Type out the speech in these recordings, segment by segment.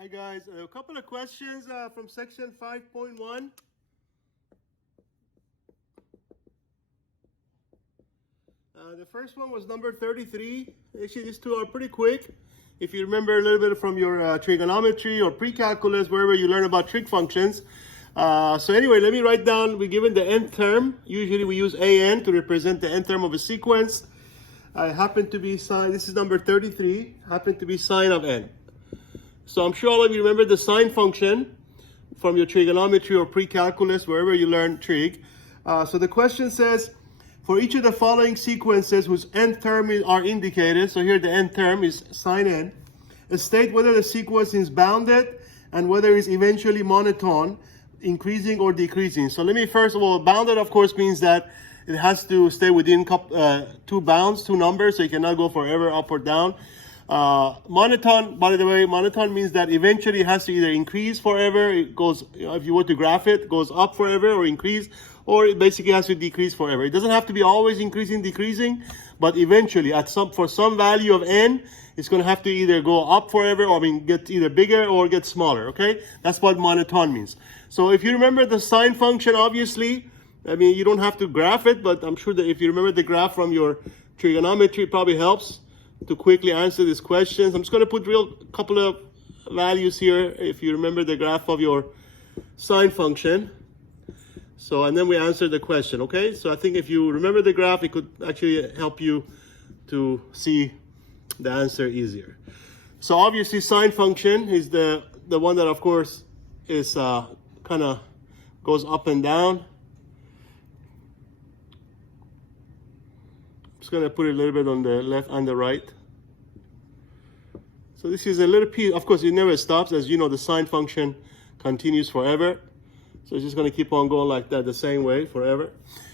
Hi guys, a couple of questions from section 5.1. The first one was number 33. Actually, these two are pretty quick. If you remember a little bit from your trigonometry or pre-calculus, wherever you learn about trig functions. So anyway, let me write down, we're given the nth term. Usually we use an to represent the nth term of a sequence. I happen to be sine, this is number 33, happen to be sine of n. So I'm sure all of you remember the sine function from your trigonometry or pre-calculus, wherever you learn trig. So the question says, for each of the following sequences whose nth term are indicated, so here the nth term is sine n, state whether the sequence is bounded and whether it's eventually monotone, increasing or decreasing. So let me first of all, bounded of course means that it has to stay within two bounds, two numbers, so you cannot go forever up or down. Monotone, by the way, monotone means that eventually it has to either increase forever, it goes, if you were to graph it, it goes up forever or increase, or it basically has to decrease forever. It doesn't have to be always increasing, decreasing, but eventually for some value of n, it's going to have to either go up forever or get either bigger or get smaller, okay? That's what monotone means. So if you remember the sine function, obviously, I mean, you don't have to graph it, but I'm sure that if you remember the graph from your trigonometry, it probably helps to quickly answer these questions. I'm just going to put couple of values here if you remember the graph of your sine function. So, and then we answer the question, okay? So I think if you remember the graph, it could actually help you to see the answer easier. So obviously sine function is the one that of course is kind of goes up and down. Just going to put it a little bit on the left and the right. So this is a little piece. Of course, it never stops. As you know, the sine function continues forever. So it's just going to keep on going like that, the same way forever.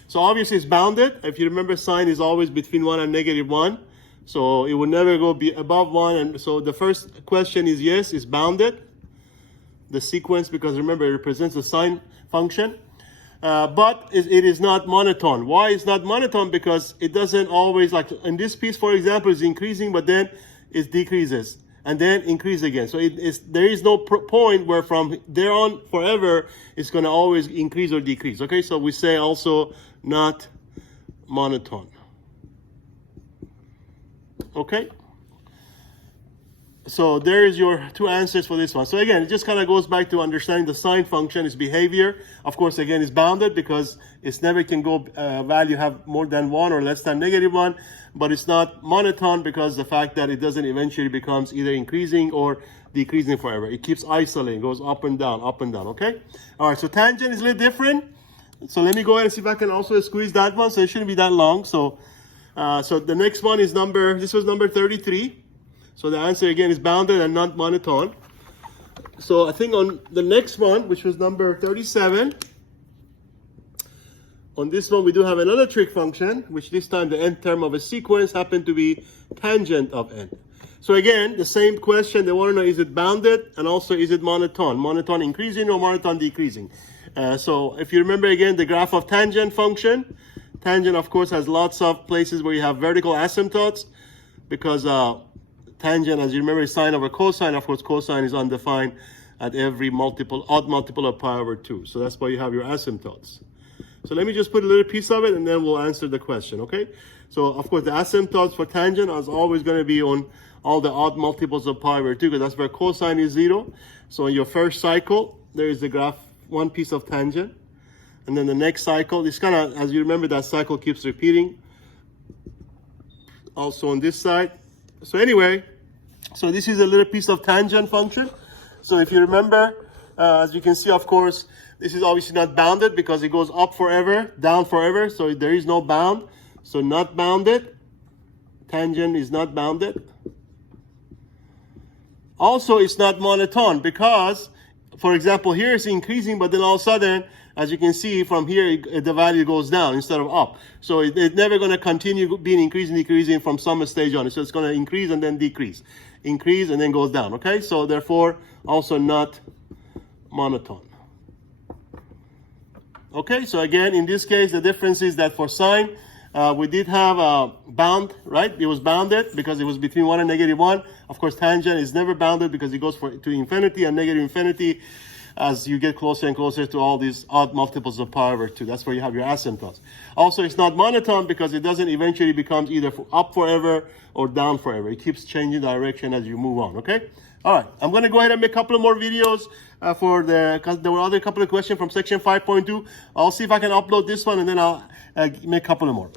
So obviously it's bounded. If you remember, sine is always between 1 and -1. So it will never go above 1. And so the first question is yes, it's bounded. The sequence, because remember, it represents the sine function. But it is not monotone. Why is not monotone? Because it doesn't always, like in this piece, for example, is increasing, but then it decreases and then increase again. So there is no point where from there on forever it's going to always increase or decrease. Okay, so we say also not monotone. Okay. So there is your two answers for this one. So again, it just kind of goes back to understanding the sine function, its behavior. Of course, again, it's bounded because it's never can go value have more than 1 or less than -1. But it's not monotone because the fact that it doesn't eventually becomes either increasing or decreasing forever. It keeps isolating, goes up and down, okay? All right, so tangent is a little different. So let me go ahead and see if I can also squeeze that one. So it shouldn't be that long. So, so the next one is this was number 33. So the answer again is bounded and not monotone. So I think on the next one, which was number 37, on this one we do have another trig function, which this time the nth term of a sequence happened to be tangent of n. So again, the same question, they want to know, is it bounded and also is it monotone? Monotone increasing or monotone decreasing? So if you remember again the graph of tangent function, tangent of course has lots of places where you have vertical asymptotes because tangent, as you remember, is sine over cosine. Of course, cosine is undefined at every odd multiple of pi over 2. So that's why you have your asymptotes. So let me just put a little piece of it and then we'll answer the question, okay? So of course, the asymptotes for tangent is always going to be on all the odd multiples of pi over 2 because that's where cosine is 0. So in your first cycle, there is the graph, one piece of tangent. And then the next cycle, this kind of, as you remember, that cycle keeps repeating. Also on this side. So anyway, so this is a little piece of tangent function. So if you remember, as you can see, of course, this is obviously not bounded because it goes up forever, down forever. So there is no bound. So not bounded. Tangent is not bounded. Also, it's not monotone because, for example, here it's increasing, but then all of a sudden, as you can see from here, the value goes down instead of up. So it's never going to continue being increasing, decreasing from some stage on. So it's going to increase and then decrease. Increase and then goes down, okay? So therefore, also not monotone. Okay, so again, in this case, the difference is that for sine, we did have a bound, right? It was bounded because it was between 1 and -1. Of course, tangent is never bounded because it goes to infinity and negative infinity as you get closer and closer to all these odd multiples of pi over 2. That's where you have your asymptotes. Also, it's not monotone because it doesn't eventually become either up forever or down forever. It keeps changing direction as you move on, okay? All right, I'm going to go ahead and make a couple of more videos because there were other couple of questions from section 5.2. I'll see if I can upload this one, and then I'll make a couple of more.